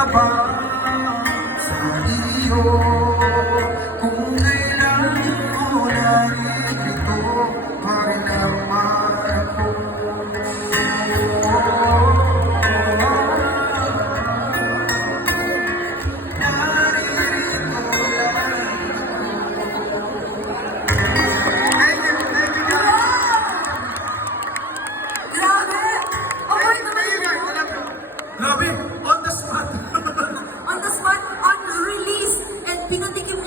ka ba sa iyo? Kung kailan mo narito pa rin naman ako. Grabe! Okay naman yun. Grabe, on the spot. On the spot, on release, and pinatikim